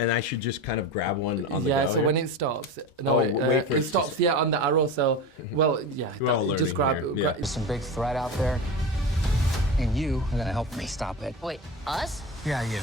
And I should just kind of grab one on the Yeah, go so here? when it stops, no, wait for it stops, on the arrow, so, well, yeah, We're all just learning grab here. it. Yeah. There's some big threat out there, and you are gonna help me stop it. Wait, us? Yeah, you.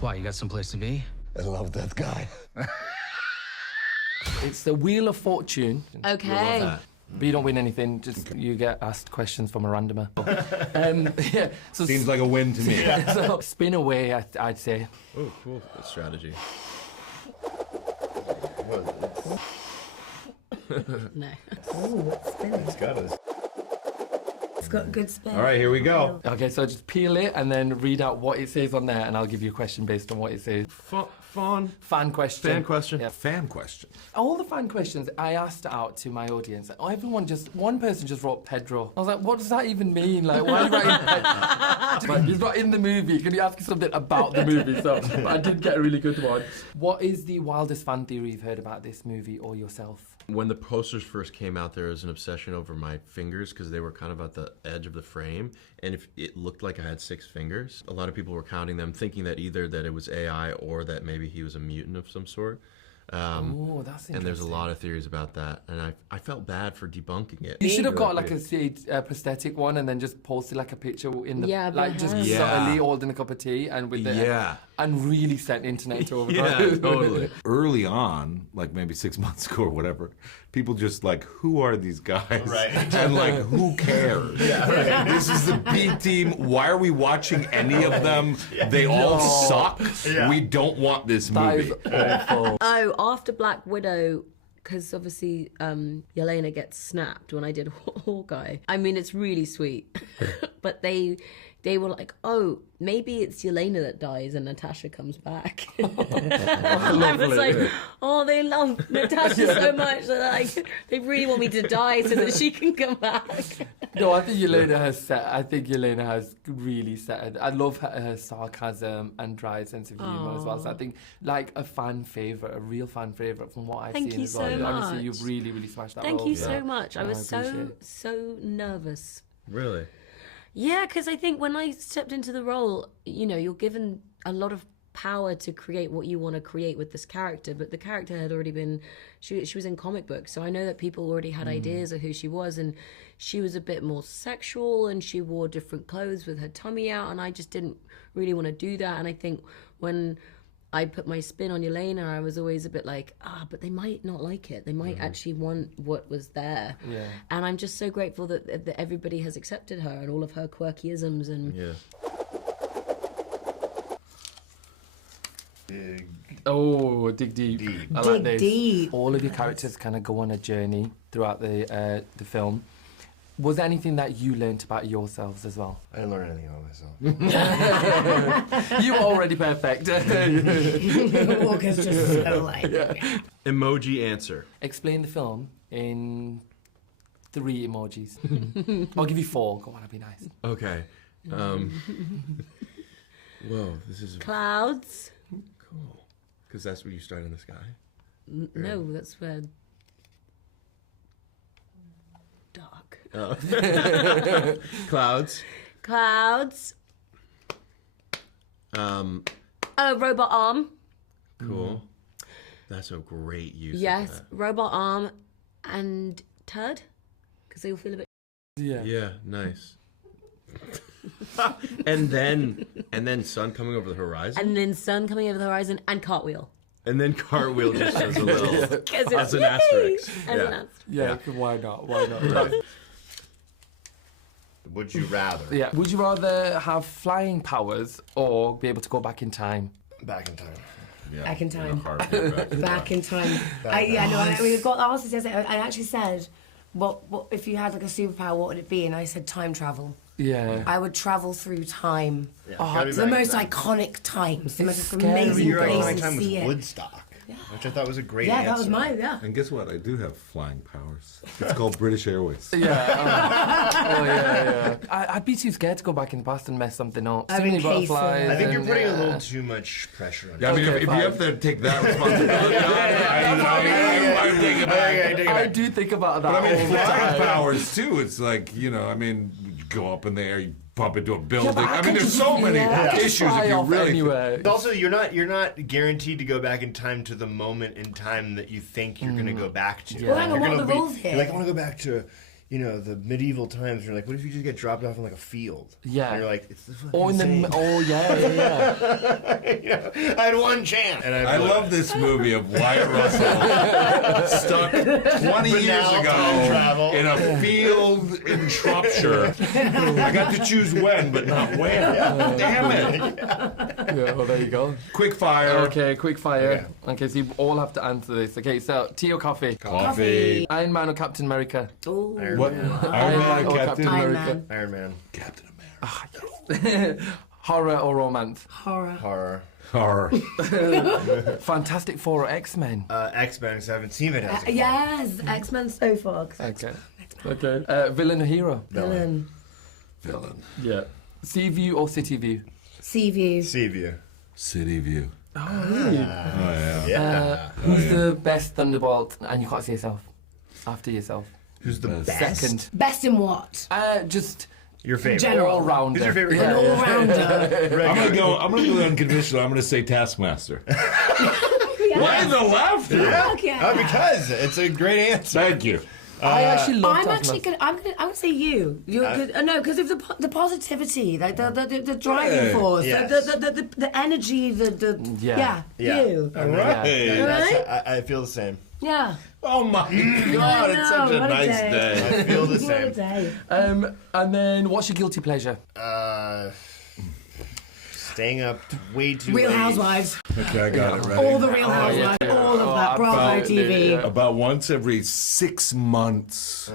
Why, you got someplace to be? I love that guy. It's the Wheel of Fortune. Okay. But you don't win anything, just you get asked questions from a randomer. Yeah, so Seems like a win to me. so spin away, I'd say. Oh, cool. Good strategy. No. It's got us. It's got good spin. All right, here we go. Okay, so just peel it and then read out what it says on there, and I'll give you a question based on what it says. Fawn. Fan question. Fan question. Yeah. Fan question. All the fan questions I asked out to my audience. One person just wrote Pedro. I was like, what does that even mean? Like, why are you writing Pedro? Like, he's not in the movie. Can you ask me something about the movie? So I did get a really good one. What is the wildest fan theory you've heard about this movie or yourself? When the posters first came out, there was an obsession over my fingers because they were kind of at the edge of the frame, and if it looked like I had 6 fingers, a lot of people were counting them, thinking that either that it was AI or that maybe he was a mutant of some sort. Oh, that's interesting. And there's a lot of theories about that, and I felt bad for debunking it. You should have got like a prosthetic one and then just posted like a picture in the like just Yeah. subtly holding a cup of tea and with the and really sent internet to overdrive. Yeah, totally. Early on, like maybe 6 months ago or whatever, people just like, who are these guys? Right. And like, who cares? Yeah, right. This is the B team. Why are we watching any of them? They all suck. Yeah. We don't want this That movie. is awful. Oh, after Black Widow, because obviously Yelena gets snapped when I did Hawkeye. I mean, it's really sweet. But they were like, oh, maybe it's Yelena that dies and Natasha comes back. I was like, oh, they love Natasha so much that like, they really want me to die so that she can come back. No, I think Yelena has really set it. I love her sarcasm and dry sense of humour as well. So I think like a real fan favourite from what I've Thank seen you as well. so Honestly, much. you've really, really smashed that Thank role. you so much. I No, was I appreciate it. so nervous. Really? Yeah, because I think when I stepped into the role, you know, you're given a lot of power to create what you want to create with this character, but the character had already been, she was in comic books, so I know that people already had ideas of who she was, and she was a bit more sexual, and she wore different clothes with her tummy out, and I just didn't really want to do that. And I think when I put my spin on Yelena, I was always a bit like, but they might not like it. They might actually want what was there. Yeah. And I'm just so grateful that everybody has accepted her and all of her quirkyisms. And Oh, dig deep. I Dig like this. deep. All of your characters kind of go on a journey throughout the film. Was there anything that you learnt about yourselves as well? I didn't learn anything about myself. You were already perfect. Walker's just so like... Emoji answer. Explain the film in 3 emojis. I'll give you 4. Go on, that'd be nice. Okay. Whoa, this is Clouds. cool. Because that's where you start in the sky. No, that's where... Dark. Clouds. Clouds. Robot arm. Cool. That's a great use. Yes, Of that. robot arm and turd, because they all feel a bit... Yeah. Yeah. Nice. and then sun coming over the horizon. And then sun coming over the horizon and cartwheel. And then cartwheel just as a little, as an yay! asterisk. As Yeah. an asterisk. Yeah, why not? Why not? Would you rather? Yeah. Would you rather have flying powers or be able to go back in time? Back in time. Yeah, Back in time. Back in time. We've got that also says it. I actually said, what if you had like a superpower, what would it be? And I said time travel. Yeah. I would travel through time. gotta be It's the back in most time. iconic times. The most scary. amazing Your place iconic to time was see it. Woodstock, which I thought was a great Yeah, answer. that was mine, yeah. And guess what? I do have flying powers. It's called British Airways. Yeah. Yeah. I'd be too scared to go back in the past and mess something up. I Too mean, many cases. butterflies. I think you're and- putting a little too much pressure on Yeah, I mean, Okay, if fine. you have to take that responsibility, I'm thinking about it. I do think about that But I mean, all the flying time. powers too. It's like, you know, I mean, you go up in the air, you bump into a building. but I I mean, could there's so just- many I could issues fly if you off really. anywhere. Also, you're not guaranteed to go back in time to the moment in time that you think you're going to go back to. Well, hang on, You're what are gonna the rules here? You're like, I want to go back to, the medieval times. You're like, what if you just get dropped off in like a field? Yeah. And you're like, it's the fucking Or in same. the I had one chance. And I love this movie of Wyatt Russell stuck 20 years now time travel. ago in a field in Shropshire. I got to choose when, but not where. Damn it. yeah, well, there you go. Quick fire. Okay, quick fire. Okay, so you all have to answer this. Okay, so tea or coffee? Coffee. Iron Man or Captain America? Ooh. What? Iron Man or Captain Iron America? Man. Iron Man. Captain America. Horror or romance? Horror. Horror. Horror. Fantastic Four or X-Men? X-Men, because I haven't seen it. Yes, X-Men so far. Okay. Okay. Villain or hero? Villain. Villain. Yeah. Sea View or City View? Sea View. Seaview. City View. Oh, really? Yeah. Who's the best Thunderbolt? And you can't see yourself. After yourself. Who's the best? Second. Best in what? Just Your favorite. General. all-rounder. Who's your favorite? An all-rounder. I'm gonna go unconditional. I'm gonna say Taskmaster. Why the laughter? Okay. Because it's a great answer. Thank you. I actually love I'm actually Taskmaster. gonna. I'm gonna say you. No, because of the positivity, like the driving force, Yes. the energy, Yeah. you. All right. I feel the same. Yeah. Oh my God! It's such a what a nice day. day. I feel the What a same. day. And then, what's your guilty pleasure? Staying up way too Real late. Housewives. Okay, I got it ready. All the Real Housewives. All of that. Bravo absolutely, TV. yeah. About once every 6 months,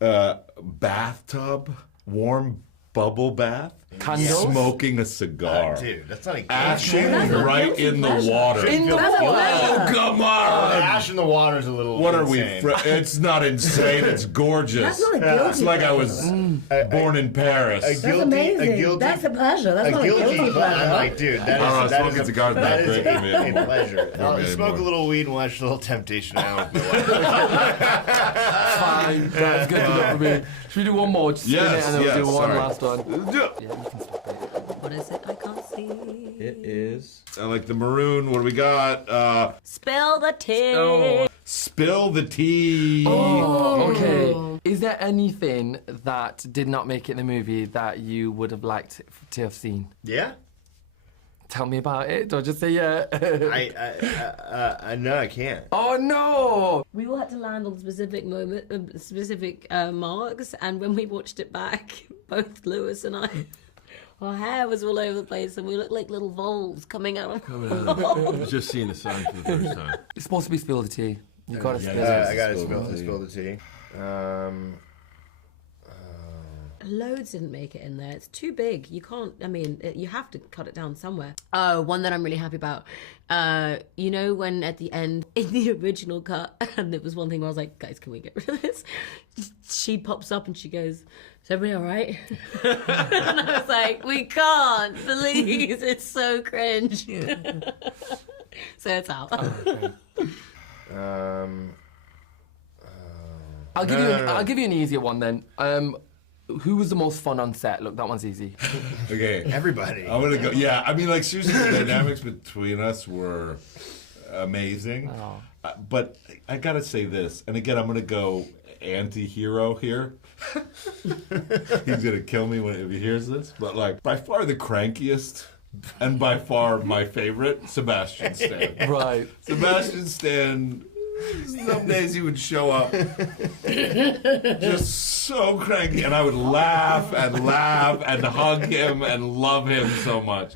bathtub, warm bubble bath, Candles? smoking a cigar, Dude, that's not a ash That's not right guilty in the pleasure. water. In the That's a water. Oh, pleasure. come on! Ash in the water is a little. What are we? insane. It's not insane. It's gorgeous. That's not a guilty It's like I was born in Paris. A guilty, amazing. A guilty, That's a pleasure. That's a not guilty a guilty pleasure. I'm pleasure. like, dude, that I don't know, is that smoking is cigars is that not is great for me a anymore. pleasure. I'll me smoke a anymore. little weed and watch a little Temptation Island. with my wife. Fine. That's good enough for me. Should we do one more? Just spin Yes, it and then yes, we'll do one sorry. last one. What is it? I can't see. It is. I like the maroon. What do we got? Spill the tea. Oh. Spill the tea. Okay. Is there anything that did not make it in the movie that you would have liked to have seen? Yeah. Tell me about it. Don't just say yeah. I no, I can't. Oh no! We all had to land on specific marks, and when we watched it back, both Lewis and I, our hair was all over the place, and we looked like little voles coming out of. I was just seeing the sign for the first time. It's supposed to be spill the tea. You gotta spill it. I gotta spill the tea. Loads didn't make it in there. It's too big. You can't. I mean, you have to cut it down somewhere. Oh, one that I'm really happy about. You know, when at the end in the original cut, and it was one thing where I was like, guys, can we get rid of this? She pops up and she goes, "Is everybody all right?" And I was like, "We can't, please. It's so cringe." So it's out. I'll give you an easier one then. Who was the most fun on set? Look, that one's easy. Okay. Everybody. I'm gonna go. Yeah, I mean, like seriously, the dynamics between us were amazing. But I gotta say this, and again, I'm gonna go anti-hero here. He's gonna kill me if he hears this. But like, by far the crankiest, and by far my favorite, Sebastian Stan. Right. Sebastian Stan. Some days he would show up just so cranky, and I would laugh and hug him and love him so much.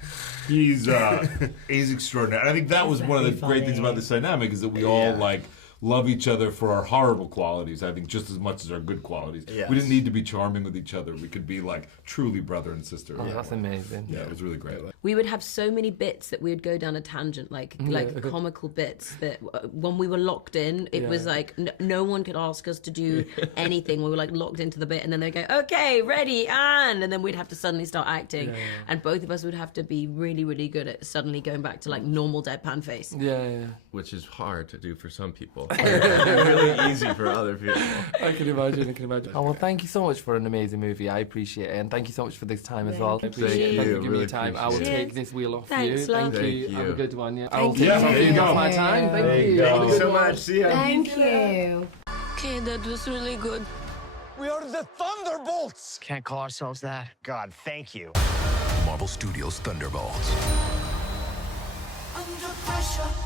He's extraordinary. And I think that was one of the great things about this dynamic is that we all like love each other for our horrible qualities, I think, just as much as our good qualities. Yes. We didn't need to be charming with each other. We could be like truly brother and sister. Oh, that's amazing. Yeah, it was really great. we would have so many bits that we would go down a tangent, like comical bits that when we were locked in, it was like no one could ask us to do anything. We were like locked into the bit, and then they'd go, okay, ready, and then we'd have to suddenly start acting, and both of us would have to be really, really good at suddenly going back to like normal deadpan face. Which is hard to do for some people. Really easy for other people. I can imagine. Oh, well, thank you so much for an amazing movie. I appreciate it, and thank you so much for this time as well. I appreciate you. Thank you for giving me Really time. I will appreciate take this wheel off Thanks, you. love. Thank you. Thank Have a you. good one. Yeah. Thank I'll take you. something off my time. Thank you. Thank you so much. See ya. Thank you. Okay, that was really good. We are the Thunderbolts! Can't call ourselves that. God, thank you. Marvel Studios' Thunderbolts. Under pressure.